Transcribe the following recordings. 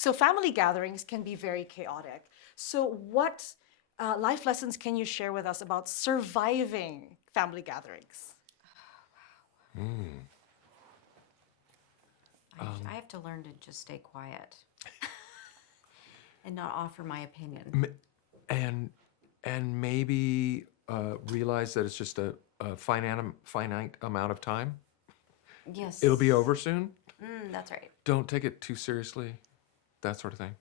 So family gatherings can be very chaotic. So what life lessons can you share with us about surviving family gatherings? I have to learn to just stay quiet and not offer my opinion. And maybe realize that it's just a finite amount of time. Yes. It'll be over soon. That's right. Don't take it too seriously. That sort of thing.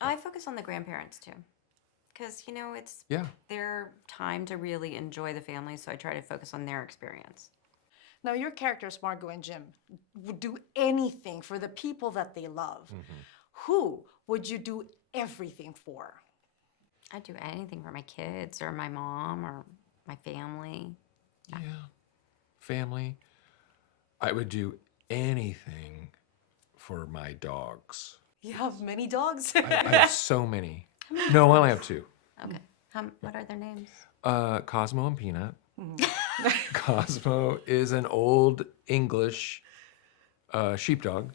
I focus on the grandparents too. Because, you know, it's Yeah. their time to really enjoy the family, so I try to focus on their experience. Now, your characters, Margot and Jim, would do anything for the people that they love. Who would you do everything for? I'd do anything for my kids or my mom or my family. Yeah. Family. I would do anything for my dogs. You have many dogs? I have so many. No, I only have two. Okay. What are their names? Cosmo and Peanut. Cosmo is an old English sheepdog,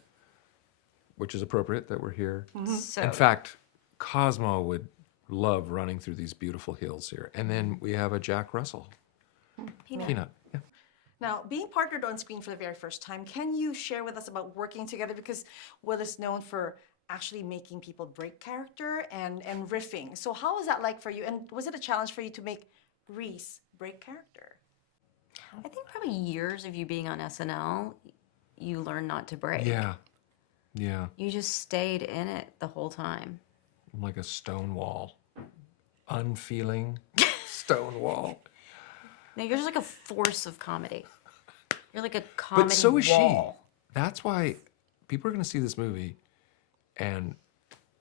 which is appropriate that we're here. So, In fact, Cosmo would love running through these beautiful hills here. And then we have a Jack Russell. Peanut. Yeah. Now, being partnered on screen for the very first time, can you share with us about working together? Because Will is known for actually making people break character and riffing. So how was that like for you? And was it a challenge for you to make Reese break character? I think probably years of you being on SNL, you learn not to break. Yeah. Yeah. You just stayed in it the whole time. I'm like a stone wall. Unfeeling stone wall. No, you're just like a force of comedy. You're like a comedy But so is wall. she. That's why people are going to see this movie and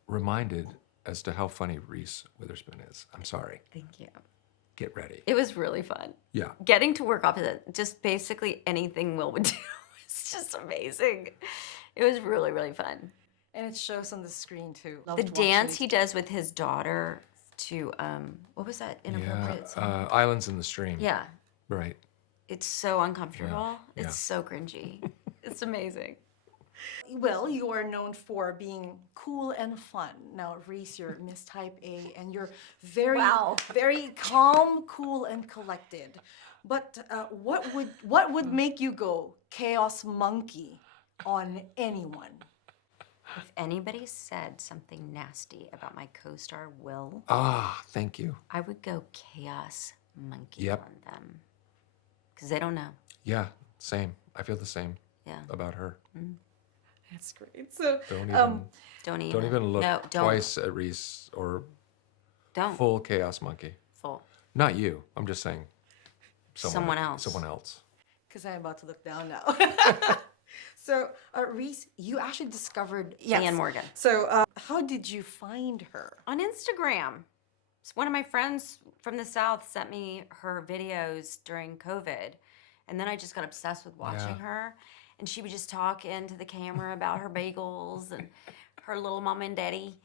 reminded as to how funny Reese Witherspoon is. I'm sorry. Thank you. Get ready. It was really fun. Yeah. Getting to work off of it, just basically anything Will would do. It's just amazing. It was really, really fun. And it shows on the screen too. The Loved dance watching he does with his daughter to, what was that inappropriate song? Islands in the Stream. Yeah. Right. It's so uncomfortable. Yeah. It's so cringy. It's amazing. Well, you are known for being cool and fun. Now, Reese, you're Miss Type A, and you're very, Wow. very calm, cool, and collected. But what would make you go chaos monkey on anyone? If anybody said something nasty about my co-star Will, Thank you. I would go chaos monkey Yep. on them. Because they don't know. Yeah, same. I feel the same Yeah. about her. That's great. So, Don't even look No, don't. twice at Reese or Don't. full chaos monkey. Full. Not you. I'm just saying. Someone else. Someone else. because I'm about to look down now. So, Reese, you actually discovered Ann Morgan. So, how did you find her? On Instagram. So one of my friends from the South sent me her videos during COVID. And then I just got obsessed with watching her. And she would just talk into the camera about her bagels and her little mom and daddy.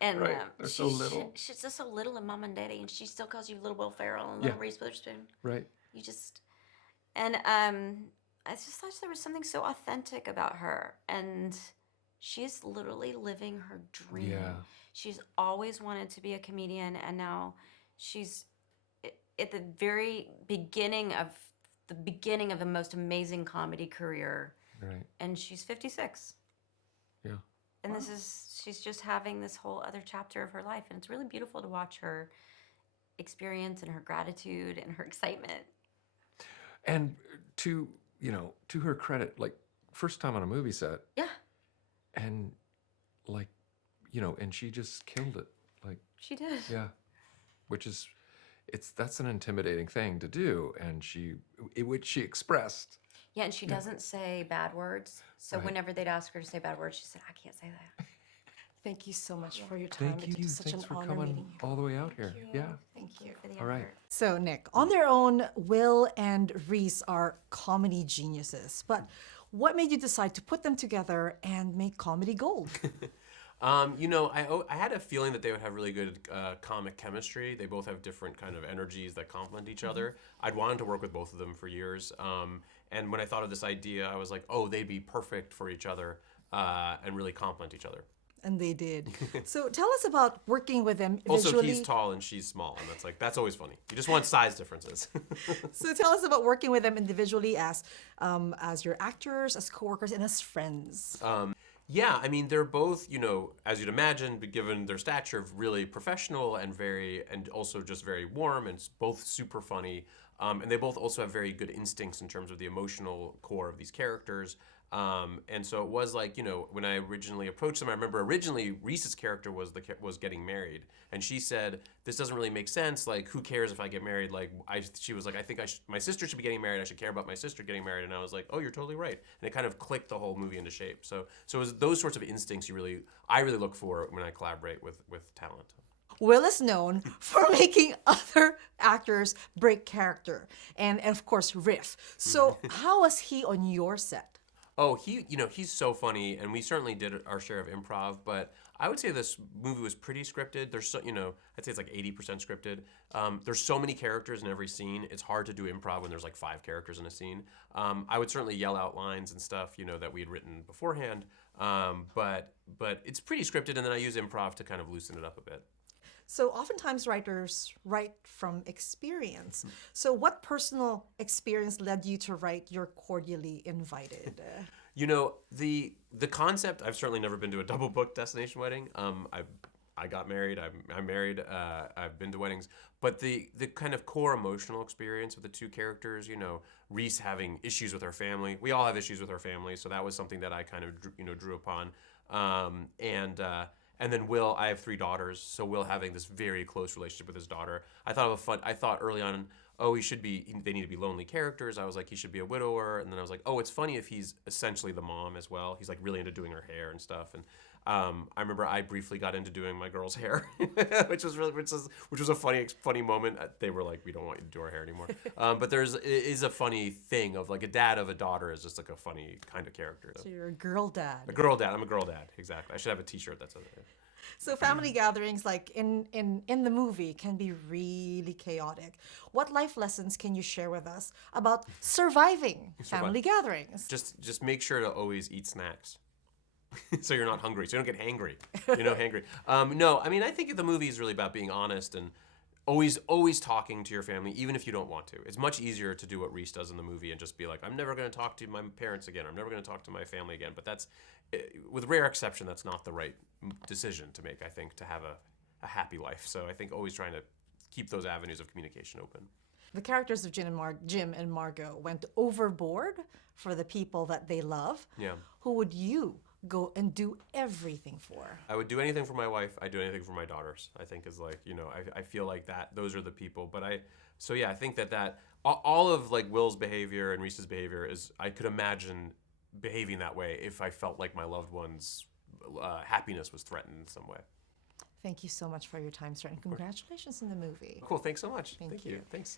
And Right. They're so little. She's just so little and mom and daddy. And she still calls you little Will Ferrell and little Reese Witherspoon. Right. You just, and I just thought there was something so authentic about her. And she's literally living her dream. Yeah. She's always wanted to be a comedian, and now she's at the very beginning of the most amazing comedy career. Right. And she's 56. Yeah. And she's just having this whole other chapter of her life, and it's really beautiful to watch her experience and her gratitude and her excitement. And to her credit, like first time on a movie set. Yeah. And like, and she just killed it. Like, She did. yeah. That's an intimidating thing to do, and which she expressed. Yeah, and she doesn't say bad words. So whenever they'd ask her to say bad words, she said, "I can't say that." Thank you so much for your time. Thank It you. was such Thanks an for honor coming meeting you. all the way out here. Yeah. Thank you for the All right. effort. So, Nick, on their own, Will and Reese are comedy geniuses. But what made you decide to put them together and make comedy gold? I had a feeling that they would have really good comic chemistry. They both have different kind of energies that complement each other. I'd wanted to work with both of them for years. And when I thought of this idea, I was like, oh, they'd be perfect for each other and really complement each other. And they did. So tell us about working with them Also, visually. he's tall and she's small, and that's always funny. You just want size differences. So tell us about working with them individually as your actors, as coworkers, and as friends. Yeah, I mean, they're both, as you'd imagine, given their stature, really professional and also just very warm, and both super funny. And they both also have very good instincts in terms of the emotional core of these characters. And so it was like, when I originally approached them, I remember originally Reese's character was getting married, and she said, "This doesn't really make sense. Like, who cares if I get married? Like, she was like, I think my sister should be getting married. I should care about my sister getting married." And I was like, "Oh, you're totally right." And it kind of clicked the whole movie into shape. So it was those sorts of instincts I really look for when I collaborate with talent. Will is known for making other actors break character, and of course riff. So how was he on your set? Oh, he's so funny, and we certainly did our share of improv, but I would say this movie was pretty scripted. There's I'd say it's like 80% scripted. There's so many characters in every scene. It's hard to do improv when there's like 5 characters in a scene. I would certainly yell out lines and stuff, that we had written beforehand. But it's pretty scripted, and then I use improv to kind of loosen it up a bit. So oftentimes writers write from experience. So what personal experience led you to write You're Cordially Invited? The concept, I've certainly never been to a double booked destination wedding. I got married, I'm married, I've been to weddings. But the kind of core emotional experience of the two characters, Reese having issues with her family. We all have issues with our family, so that was something that I kind of drew upon. And then Will, I have 3 daughters, so Will having this very close relationship with his daughter. I thought early on, they need to be lonely characters. I was like, he should be a widower. And then I was like, it's funny if he's essentially the mom as well. He's like really into doing her hair and stuff. And I remember I briefly got into doing my girl's hair, which was a funny moment. They were like, "We don't want you to do our hair anymore." But it is a funny thing of like a dad of a daughter is just like a funny kind of character. So you're a girl dad. A girl dad. I'm a girl dad. Exactly. I should have a T-shirt that says it. So family gatherings, like in the movie, can be really chaotic. What life lessons can you share with us about surviving family gatherings? Just make sure to always eat snacks. So you're not hungry, so you don't get hangry. Hangry. No, I mean, I think the movie is really about being honest and always talking to your family, even if you don't want to. It's much easier to do what Reese does in the movie and just be like, I'm never going to talk to my parents again. I'm never going to talk to my family again. But that's, with rare exception, that's not the right decision to make, I think, to have a happy life. So I think always trying to keep those avenues of communication open. The characters of Jim and Margot went overboard for the people that they love. Yeah. Who would you go and do everything for? I would do anything for my wife. I'd do anything for my daughters. I think is like, I feel like those are the people. But I think that all of like Will's behavior and Reese's behavior is, I could imagine behaving that way if I felt like my loved one's happiness was threatened in some way. Thank you so much for your time, sir, and congratulations on the movie. Cool. Thanks so much. Thank you. Thanks.